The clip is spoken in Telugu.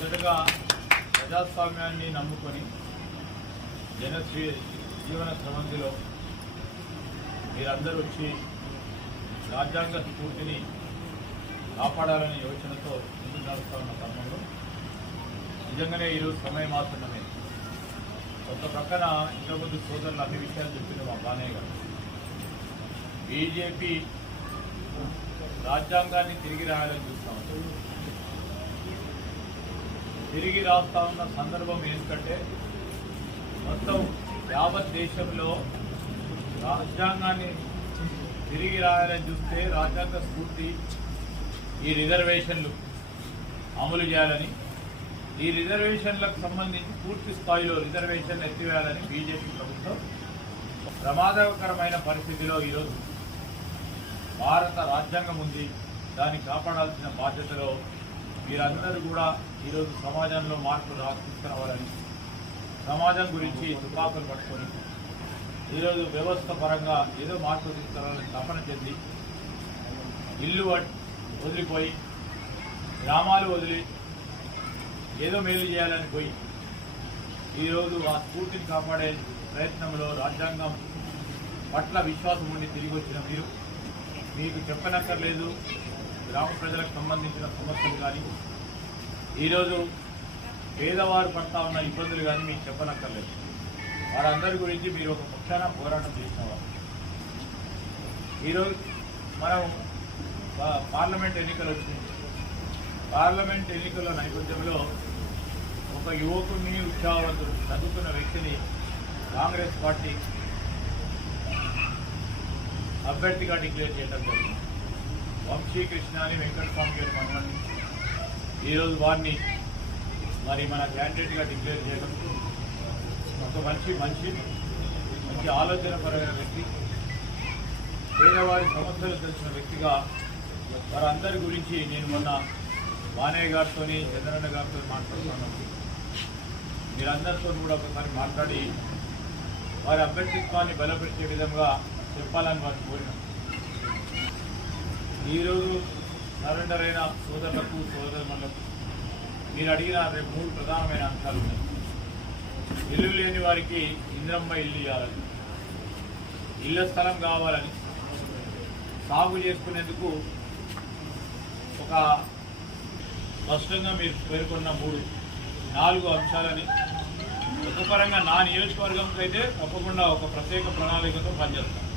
మొదటగా ప్రజాస్వామ్యాన్ని నమ్ముకొని జనశ్రీ జీవన సమంధిలో మీరందరూ వచ్చి రాజ్యాంగ స్ఫూర్తిని కాపాడాలనే యోచనతో ముందుకు నడుస్తూ ఉన్న క్రమంలో నిజంగానే ఈరోజు సమయం ఆసన్నమే ఒక ప్రక్కన ఇంతకుముందు సోదరులు అన్ని విషయాలు చెప్పింది మా బానయ్య గారు. బీజేపీ రాజ్యాంగాన్ని తిరిగి రాయాలని చూస్తాం తిరిగి రాస్తా ఉన్న సందర్భం ఏంటంటే మొత్తం యావత్ దేశంలో రాజ్యాంగాన్ని తిరిగి రాయాలని చూస్తే రాజ్యాంగ స్ఫూర్తి ఈ రిజర్వేషన్లు అమలు చేయాలని ఈ రిజర్వేషన్లకు సంబంధించి పూర్తి స్థాయిలో రిజర్వేషన్ ఎత్తివేయాలని బీజేపీ ప్రభుత్వం ప్రమాదకరమైన పరిస్థితిలో ఈరోజు భారత రాజ్యాంగం ఉంది. దాన్ని కాపాడాల్సిన బాధ్యతలో మీరందరూ కూడా ఈరోజు సమాజంలో మార్పులు రా తీసుకురావాలని సమాజం గురించి తుపాకులు పట్టుకొని ఈరోజు వ్యవస్థ పరంగా ఏదో మార్పు తీసుకురావాలని తపన చెంది ఇల్లు వదిలిపోయి గ్రామాలు వదిలి ఏదో మేలు చేయాలని పోయి ఈరోజు ఆ స్ఫూర్తిని కాపాడే ప్రయత్నంలో రాజ్యాంగం పట్ల విశ్వాసం ఉండి తిరిగి వచ్చిన మీరు మీకు చెప్పనక్కర్లేదు గ్రామ ప్రజలకు సంబంధించిన సమస్యలు కానీ ఈరోజు పేదవారు పడతా ఉన్న ఇబ్బందులు కానీ మీకు చెప్పనక్కర్లేదు. వారందరి గురించి మీరు ఒక పక్షాన పోరాటం చేసినవారు. ఈరోజు మనం పార్లమెంట్ ఎన్నికలు వచ్చింది పార్లమెంట్ ఎన్నికల నేపథ్యంలో ఒక యువకుడిని ఉత్సాహవంతుడు చదువుతున్న వ్యక్తిని కాంగ్రెస్ పార్టీ అభ్యర్థిగా డిక్లేర్ చేయడం జరిగింది. వంశీకృష్ణ అని వెంకటస్వామి గారి మనవన్ని ఈరోజు వారిని మరి మన క్యాండిడేట్గా డిక్లేర్ చేయడం. ఒక మంచి మంచి మంచి ఆలోచనపరమైన వ్యక్తి. పేదవారి సమస్యలు తెలిసిన వ్యక్తిగా వారందరి గురించి నేను మొన్న వానయ్య గారితో చంద్రన్న గారితో మాట్లాడుతున్నాను. మీరందరితో కూడా ఒకసారి మాట్లాడి వారి అభ్యర్థిత్వాన్ని బలపరిచే విధంగా చెప్పాలని వారు కోరినాం. ఈరోజు సరెండర్ అయిన సోదరులకు సోదరులకు మీరు అడిగిన రేపు మూడు ప్రధానమైన అంశాలు ఉన్నాయి. ఇల్లు లేని వారికి ఇంద్రమ్మ ఇల్లు ఇవ్వాలని ఇళ్ళ స్థలం కావాలని సాగు చేసుకునేందుకు ఒక స్పష్టంగా మీరు పేర్కొన్న మూడు నాలుగు అంశాలని ఒక పరంగా నా నియోజకవర్గంకైతే అయితే తప్పకుండా ఒక ప్రత్యేక ప్రణాళికతో పనిచేస్తాను